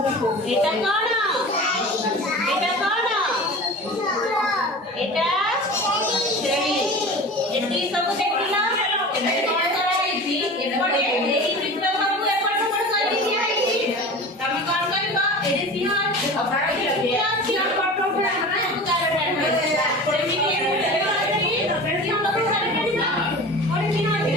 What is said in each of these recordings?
এটা কোন? এটা কোন? এটা শ্রেণী। এটি ସବୁ ଦେଖିଲ ଏବେ କଣ କରାଯାଇଛି ଏପଟେ ଏଇ ଚିତ୍ର ସବୁ ଏପଟ ସେପଟ କରି ଦିଆଯାଇଛି। ତମେ କଣ କରିବ ଏଠି ସିଂହ ସକାଳ ସିଂହ ଫଟୋ ଉଠା ନା ସବୁ ଗାର ଟାଣିବ ସେମିତି ସିଂହ ଲୋକ ଗାର ଟାଣିବ ଗୋଟେ ସିଂହ ଅଛି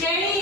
Kenny